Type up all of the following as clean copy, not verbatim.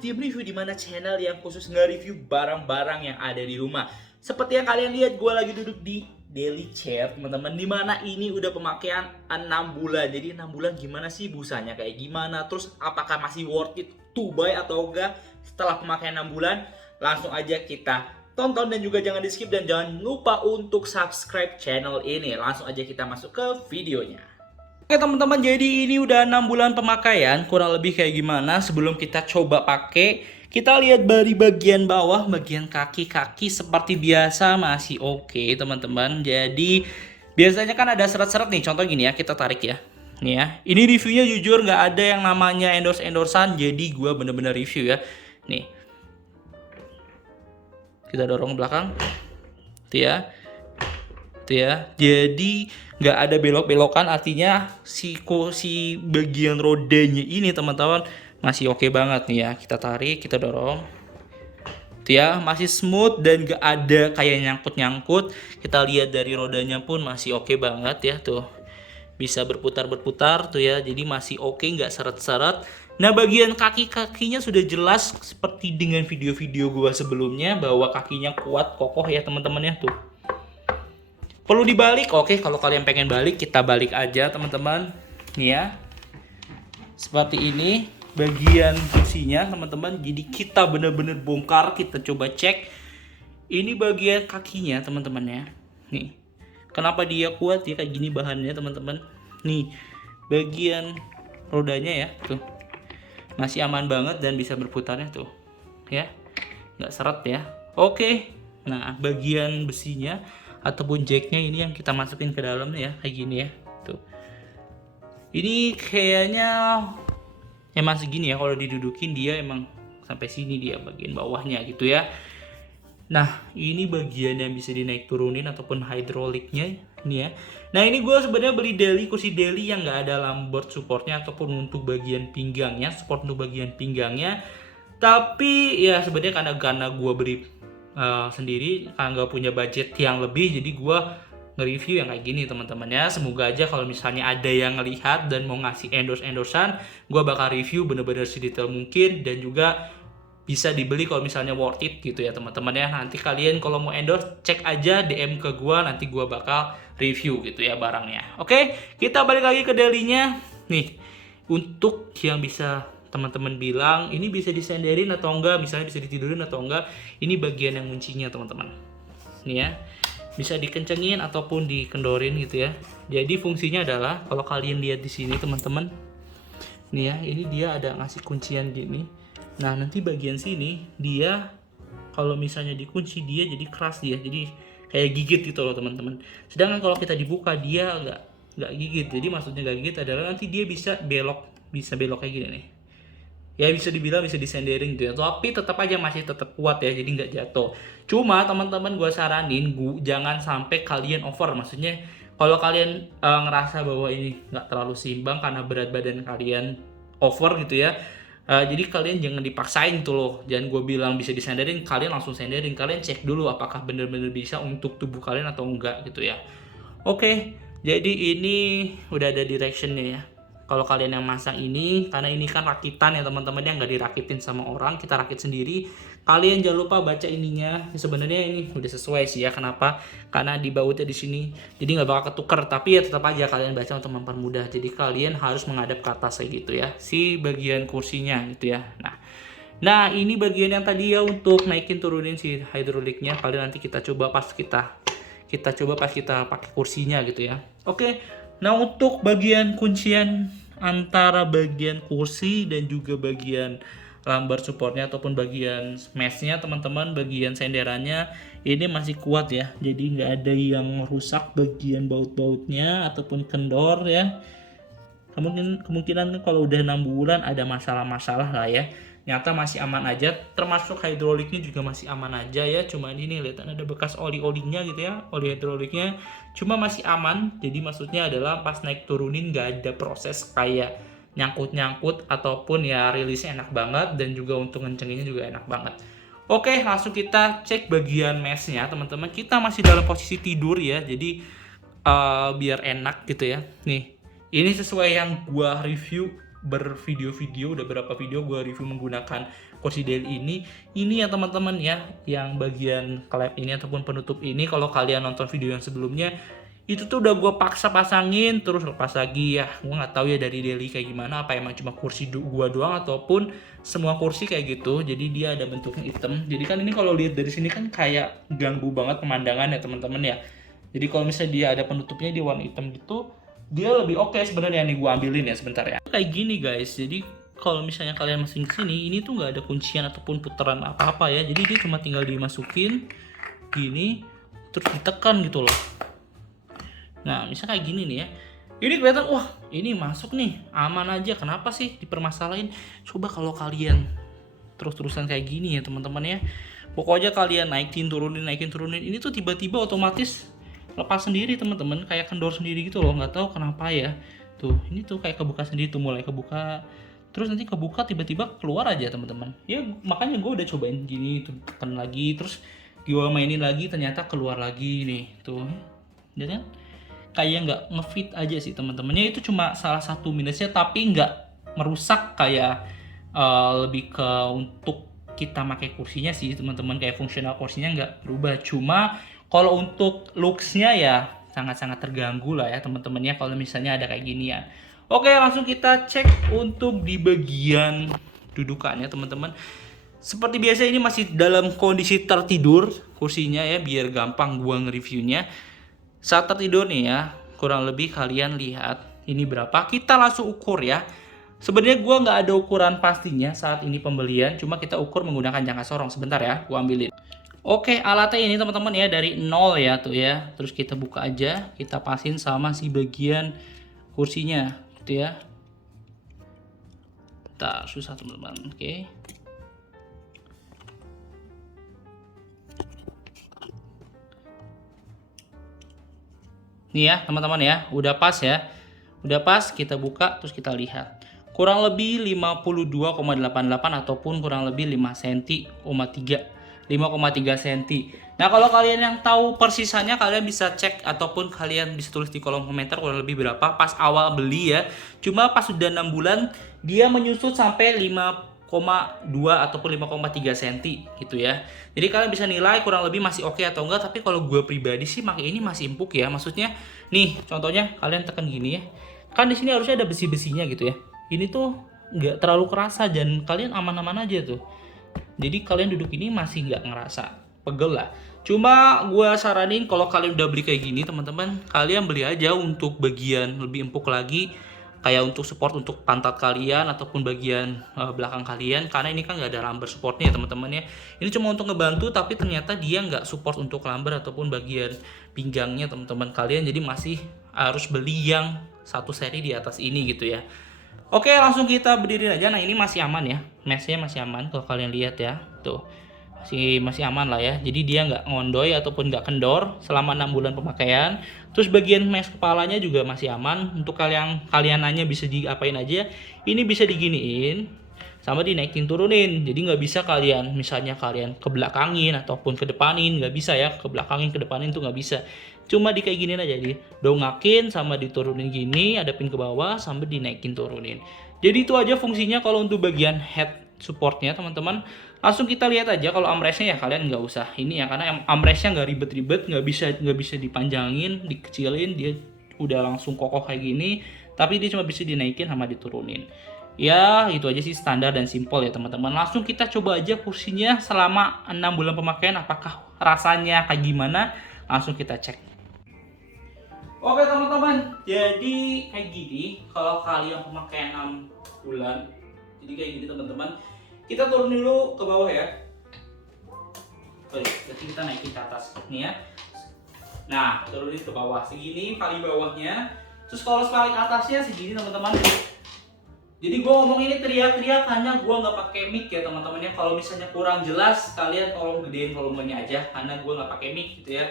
Tim Review, di mana channel yang khusus nge-review barang-barang yang ada di rumah. Seperti yang kalian lihat, gue lagi duduk di daily chair, teman-teman. Dimana ini udah pemakaian 6 bulan. Jadi 6 bulan gimana sih busanya, kayak gimana? Terus apakah masih worth it to buy atau enggak setelah pemakaian 6 bulan? Langsung aja kita tonton dan juga jangan di skip dan jangan lupa untuk subscribe channel ini. Langsung aja kita masuk ke videonya. Oke teman-teman, jadi ini udah 6 bulan pemakaian, kurang lebih kayak gimana. Sebelum kita coba pakai, kita lihat dari bagian bawah, bagian kaki-kaki seperti biasa masih oke teman-teman. Jadi biasanya kan ada seret-seret nih, contoh gini ya, kita tarik ya. Nih ya, ini reviewnya jujur nggak ada yang namanya endorse-endorsean, jadi gue bener-bener review ya. Nih, kita dorong belakang, tuh ya. Jadi nggak ada belok-belokan, artinya si bagian rodanya ini teman-teman masih oke banget nih ya. Kita tarik, kita dorong, tuh ya, masih smooth dan nggak ada kayak nyangkut-nyangkut. Kita lihat dari rodanya pun masih oke banget ya, tuh bisa berputar-berputar tuh ya, jadi masih oke, nggak seret-seret. Nah, bagian kaki-kakinya sudah jelas seperti dengan video-video gua sebelumnya bahwa kakinya kuat, kokoh ya teman-teman ya, tuh. Perlu dibalik, oke, kalau kalian pengen balik kita balik aja teman-teman. Nih ya, seperti ini bagian kursinya teman-teman. Jadi kita bener-bener bongkar, kita coba cek. Ini bagian kakinya teman-teman ya. Nih, kenapa dia kuat ya kayak gini bahannya teman-teman. Nih, bagian rodanya ya, tuh masih aman banget dan bisa berputarnya tuh ya, nggak seret ya. Oke, nah bagian besinya ataupun jacknya ini yang kita masukin ke dalam ya, kayak gini ya, tuh. Ini kayaknya emang segini ya, kalau didudukin dia emang sampai sini dia bagian bawahnya gitu ya. Nah, ini bagian yang bisa dinaik turunin ataupun hidroliknya ini ya. Nah, ini gue sebenarnya beli kursi daily yang nggak ada lambert supportnya ataupun untuk bagian pinggangnya, support untuk bagian pinggangnya. Tapi ya sebenarnya karena gue beli sendiri, karena nggak punya budget yang lebih, jadi gue nge-review yang kayak gini teman-teman ya. Semoga aja kalau misalnya ada yang ngelihat dan mau ngasih endorse-endorsean, gue bakal review bener-bener sedetail mungkin dan juga bisa dibeli kalau misalnya worth it gitu ya teman-teman ya. Nanti kalian kalau mau endorse cek aja DM ke gue, nanti gue bakal review gitu ya barangnya. Oke, kita balik lagi ke daily-nya. Nih, untuk yang bisa teman-teman bilang ini bisa disenderin atau enggak, misalnya bisa ditidurin atau enggak, ini bagian yang kuncinya teman-teman. Nih ya, bisa dikencengin ataupun dikendorin gitu ya. Jadi fungsinya adalah kalau kalian lihat di sini teman-teman, nih ya, ini dia ada ngasih kuncian gini. Nah, nanti bagian sini dia kalau misalnya dikunci dia jadi keras dia, jadi kayak gigit gitu loh teman-teman. Sedangkan kalau kita dibuka dia nggak gigit. Jadi maksudnya nggak gigit adalah nanti dia bisa belok kayak gini nih. Ya bisa dibilang bisa disenderin gitu ya, tapi tetap aja masih tetap kuat ya, jadi nggak jatuh. Cuma teman-teman gue saranin jangan sampai kalian over, maksudnya kalau kalian ngerasa bahwa ini nggak terlalu seimbang karena berat badan kalian over gitu ya, jadi kalian jangan dipaksain gitu loh. Jangan gue bilang bisa disenderin kalian langsung senderin, kalian cek dulu apakah bener-bener bisa untuk tubuh kalian atau enggak gitu ya. Oke, jadi ini udah ada directionnya ya. Kalau kalian yang masang ini, karena ini kan rakitan ya teman-teman, yang nggak dirakitin sama orang, kita rakit sendiri. Kalian jangan lupa baca ininya. Sebenarnya ini udah sesuai sih ya. Kenapa? Karena di bautnya di sini, jadi nggak bakal ketuker. Tapi ya tetap aja kalian baca untuk mempermudah. Jadi kalian harus menghadap ke atas kayak gitu ya, si bagian kursinya gitu ya. Nah ini bagian yang tadi ya untuk naikin turunin si hidroliknya. Kalian nanti kita coba pas kita pakai kursinya gitu ya. Oke. Nah, untuk bagian kuncian antara bagian kursi dan juga bagian lumbar supportnya ataupun bagian meshnya teman-teman, bagian senderannya ini masih kuat ya. Jadi nggak ada yang rusak bagian baut-bautnya ataupun kendor ya. Kemungkinan kalau udah 6 bulan ada masalah-masalah lah ya. Nyata masih aman aja, termasuk hidroliknya juga masih aman aja ya. Cuma ini lihat ada bekas oli-olinya gitu ya, oli hidroliknya. Cuma masih aman, jadi maksudnya adalah pas naik turunin nggak ada proses kayak nyangkut-nyangkut ataupun ya rilisnya enak banget dan juga untuk ngencenginnya juga enak banget. Oke, langsung kita cek bagian meshnya teman-teman. Kita masih dalam posisi tidur ya, jadi biar enak gitu ya. Nih, ini sesuai yang gua review bervideo-video, udah berapa video gua review menggunakan kursi daily ini ya teman-teman ya, yang bagian klep ini ataupun penutup ini, kalau kalian nonton video yang sebelumnya itu tuh udah gue paksa pasangin terus lepas lagi ya. Gue nggak tahu ya dari daily kayak gimana, apa emang cuma kursi gua doang ataupun semua kursi kayak gitu. Jadi dia ada bentuknya hitam. Jadi kan ini kalau lihat dari sini kan kayak ganggu banget pemandangan ya teman-teman ya. Jadi kalau misalnya dia ada penutupnya di warna hitam gitu, dia lebih oke sebenarnya. Nih gua ambilin ya sebentar ya. Kayak gini guys. Jadi kalau misalnya kalian masukin ke sini, ini tuh nggak ada kuncian ataupun putaran apa-apa ya. Jadi dia cuma tinggal dimasukin gini terus ditekan gitu loh. Nah, misalnya kayak gini nih ya. Ini kelihatan, wah ini masuk nih, aman aja. Kenapa sih dipermasalahin? Coba kalau kalian terus-terusan kayak gini ya teman-teman ya. Pokoknya kalian naikin turunin. Ini tuh tiba-tiba otomatis lepas sendiri teman-teman. Kayak kendor sendiri gitu loh, nggak tahu kenapa ya. Tuh, ini tuh kayak kebuka sendiri tuh, mulai kebuka. Terus nanti kebuka tiba-tiba keluar aja teman-teman. Ya makanya gue udah cobain gini, tekan lagi. Terus gue mainin lagi, ternyata keluar lagi nih. Tuh, ya kan? Kayak nggak ngefit aja sih teman-temannya. Itu cuma salah satu minusnya, tapi nggak merusak kayak lebih ke untuk kita pakai kursinya sih teman-teman. Kayak fungsional kursinya nggak berubah, cuma kalau untuk looksnya ya sangat-sangat terganggu lah ya teman-temannya kalau misalnya ada kayak gini ya. Oke, langsung kita cek untuk di bagian dudukannya teman-teman. Seperti biasa ini masih dalam kondisi tertidur kursinya ya, biar gampang gua nge-reviewnya. Saat tertidur nih ya, kurang lebih kalian lihat ini berapa, kita langsung ukur ya. Sebenarnya gue nggak ada ukuran pastinya saat ini pembelian, cuma kita ukur menggunakan jangka sorong. Sebentar ya, gue ambilin. Oke, alatnya ini teman-teman ya, dari nol ya tuh ya. Terus kita buka aja, kita pasin sama si bagian kursinya gitu ya. Bentar, susah teman-teman. Oke. Nih ya teman-teman ya, udah pas ya. Udah pas, kita buka terus kita lihat. Kurang lebih 52,88 ataupun kurang lebih 5 cm, 5,3 cm. Nah, kalau kalian yang tahu persisanya kalian bisa cek ataupun kalian bisa tulis di kolom komentar kurang lebih berapa pas awal beli ya. Cuma pas sudah 6 bulan dia menyusut sampai 5,2 ataupun 5,3 cm gitu ya. Jadi kalian bisa nilai kurang lebih masih oke atau enggak. Tapi kalau gue pribadi sih pakai ini masih empuk ya. Maksudnya nih contohnya kalian tekan gini ya. Kan di sini harusnya ada besi-besinya gitu ya. Ini tuh nggak terlalu kerasa dan kalian aman-aman aja tuh. Jadi kalian duduk ini masih nggak ngerasa pegel lah. Cuma gue saranin kalau kalian udah beli kayak gini teman-teman, kalian beli aja untuk bagian lebih empuk lagi, kayak untuk support untuk pantat kalian ataupun bagian belakang kalian, karena ini kan nggak ada lumbar supportnya ya teman-teman ya. Ini cuma untuk ngebantu, tapi ternyata dia nggak support untuk lumbar ataupun bagian pinggangnya teman-teman kalian. Jadi masih harus beli yang satu seri di atas ini gitu ya. Oke, langsung kita berdiri aja. Nah, ini masih aman ya, mesnya masih aman kalau kalian lihat ya tuh, masih aman lah ya. Jadi dia nggak ngondoy ataupun nggak kendor selama 6 bulan pemakaian. Terus bagian mes kepalanya juga masih aman. Untuk kalian nanya bisa diapain aja, ini bisa diginiin sama dinaikin turunin. Jadi nggak bisa kalian misalnya kalian ke belakangin ataupun ke depanin, nggak bisa ya. Ke belakangin ke depanin tuh nggak bisa. Cuma di kayak gini aja, jadi dongakin sama diturunin gini, hadapin ke bawah sambil dinaikin turunin. Jadi itu aja fungsinya kalau untuk bagian head supportnya teman-teman. Langsung kita lihat aja kalau armrestnya ya kalian nggak usah ini ya, karena armrestnya nggak ribet-ribet, nggak bisa dipanjangin, dikecilin, dia udah langsung kokoh kayak gini. Tapi dia cuma bisa dinaikin sama diturunin. Ya itu aja sih, standar dan simpel ya teman-teman. Langsung kita coba aja kursinya selama 6 bulan pemakaian, apakah rasanya kayak gimana. Langsung kita cek. Oke teman-teman, jadi kayak gini kalau kalian pemakaian 6 bulan. Jadi kayak gini teman-teman. Kita turun dulu ke bawah ya. Oke, jadi kita naikin ke atas nih ya. Nah, turunin ke bawah segini paling bawahnya. Terus kalau paling atasnya segini teman-teman. Jadi gue ngomong ini teriak-teriak karena gue nggak pakai mic ya teman-teman ya. Kalau misalnya kurang jelas, kalian tolong gedein volumenya aja karena gue nggak pakai mic gitu ya.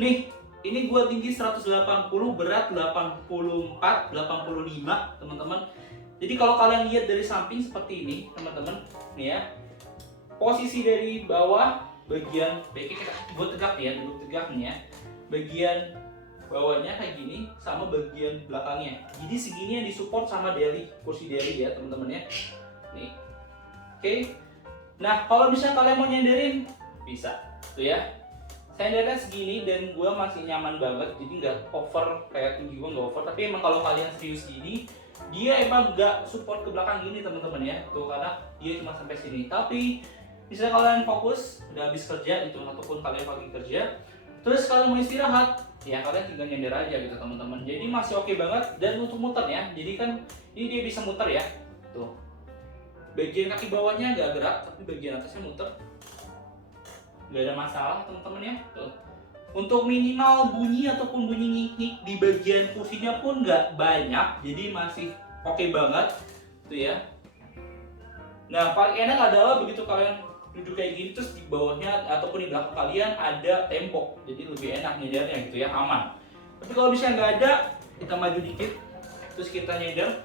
Nih, ini gue tinggi 180, berat 84, 85 teman-teman. Jadi kalau kalian lihat dari samping seperti ini teman-teman, nih ya. Posisi dari bawah bagian gue tegak ya, duduk tegak nih ya. Bagian bawahnya kayak gini sama bagian belakangnya. Jadi segini yang disupport sama daily, kursi daily ya teman-teman ya. Nih. Oke. Nah, kalau misalnya kalian mau nyenderin, bisa. Tuh ya. Sendernya segini dan gue masih nyaman banget, jadi nggak over kayak tinggi gue nggak over. Tapi emang kalau kalian serius gini, dia emang nggak support ke belakang gini teman-teman ya. Tuh karena dia cuma sampai sini. Tapi misalnya kalian fokus, udah habis kerja gitu, ataupun kalian pagi kerja, terus kalian mau istirahat, ya kalian tinggal nyender aja gitu teman-teman. Jadi masih oke banget dan untuk muter ya. Jadi kan ini dia bisa muter ya. Tuh. Bagian kaki bawahnya nggak gerak, tapi bagian atasnya muter. Nggak ada masalah teman-teman ya. Tuh. Untuk minimal bunyi ataupun bunyi ngik-ngik di bagian kursinya pun nggak banyak, jadi masih oke banget tuh ya. Nah paling enak adalah begitu kalian duduk kayak gini terus di bawahnya ataupun di belakang kalian ada tembok, jadi lebih enak nyendernya gitu ya, aman. Tapi kalau misalnya nggak ada, kita maju dikit terus kita nyender,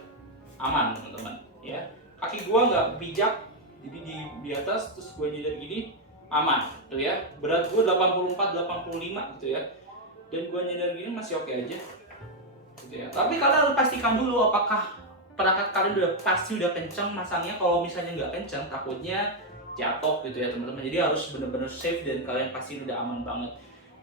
aman teman-teman ya. Kaki gua nggak bijak, jadi di atas terus gua nyender gini, aman tuh ya. Berat gue 84 85 gitu ya, dan gue nyender gini masih oke aja gitu ya. Tapi kalian harus pastikan dulu apakah perangkat kalian pasti udah kenceng masangnya. Kalau misalnya nggak kenceng, takutnya jatuh gitu ya teman-teman. Jadi harus bener-bener safe dan kalian pasti udah aman banget.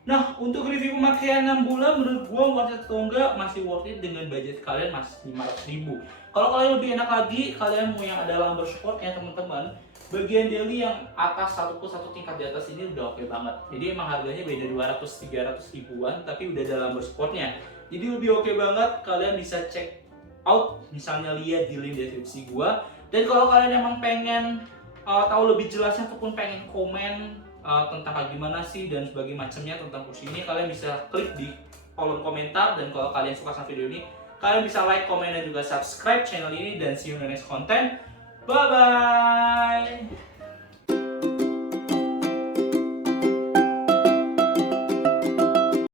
Nah, untuk review pemakaian 6 bulan menurut gue worth it atau enggak, masih worth it dengan budget kalian masih 500.000. Kalau kalian lebih enak lagi, kalian mau yang ada lumbar support ya teman-teman. Bagian daily yang atas satu tingkat di atas ini udah oke banget. Jadi emang harganya beda 200-300 ribuan, tapi udah ada lumbar supportnya. Jadi lebih oke banget, kalian bisa check out, misalnya lihat di link deskripsi gua. Dan kalau kalian emang pengen tahu lebih jelasnya ataupun pengen komen tentang kayak gimana sih dan sebagainya macamnya tentang kursi ini, kalian bisa klik di kolom komentar. Dan kalau kalian suka sama video ini, kalian bisa like, komen, dan juga subscribe channel ini. Dan see you in the next content. Bye bye.